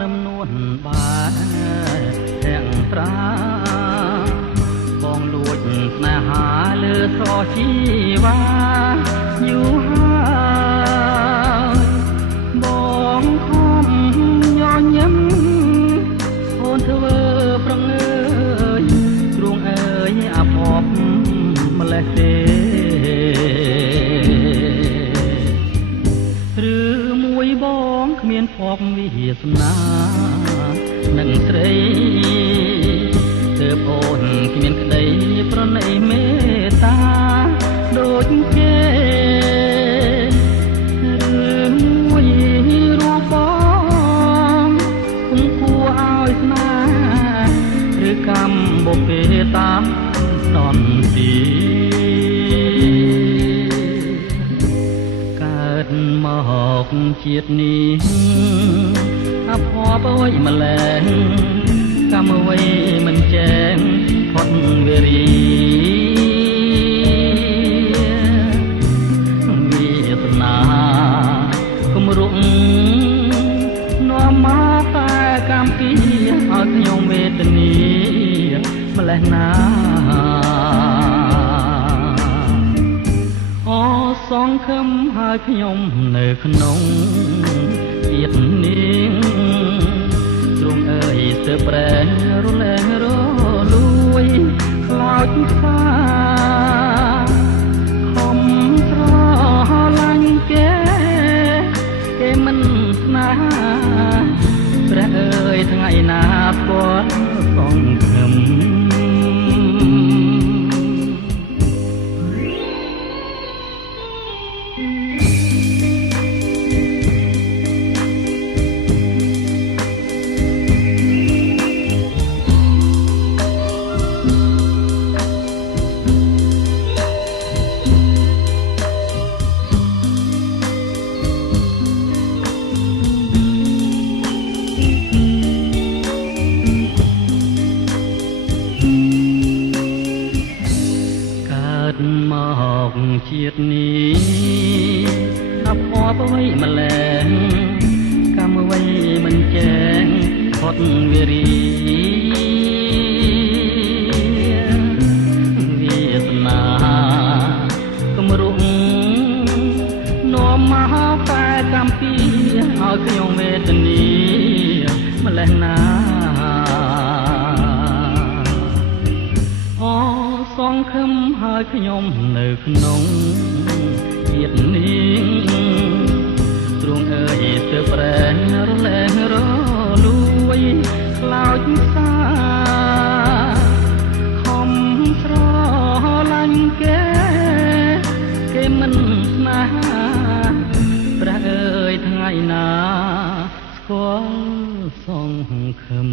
នឹមនួនបានទាំងត្រាបងលួចស្នេហាលើស្រជីវ៉ាយូរហើយបងខំញញឹមអូនធ្វើប្រងើយទ្រង់អើយអាភពម្លេះទេឬមួយបងគ្មានភពវាសនានឹងស្រីទើបអូនគ្មានក្តីប្រណីមេត្តាដូចគេឬមួយរូបបងគុំគួរឲ្យស្នាឬកម្មបុព្វេតាមសន្តិកើតមកជាតិនេះអភ័ព្វអើយម្លេះកម្មអ្វីមិនចែងផុតវេរីវាសនាគំរុកនាំមកតែកម្មពីឲ្យខ្ញុំវេទនីម្លេះណាអូសងខឹមហើយខ្ញុំនៅក្នុងជាតិនេះទ្រង់អើយទើបប្រែរលែងរលួយខ្លោចផ្សាខំស្រឡាញ់គេមិនស្នេហាព្រះអើយថ្ងៃណាស្គាល់សងខឹមមកជាតិនេះអភ័ព្វអ្វីម្លេះកម្មអ្វីមិនចែងផុតវេរីវាសនាគំរុកនាំមកតែកម្មពីឲ្យខ្ញុំវេទនីម្លេះណាសងខឹមហើយខ្ញុំនៅក្នុងជាតិនេះទ្រង់អើយទើបប្រែរលែងរលួយខ្លោចផ្សាខំស្រឡាញ់គេមិនស្នេហាព្រះអើយថ្ងៃណាស្គាល់សងខឹម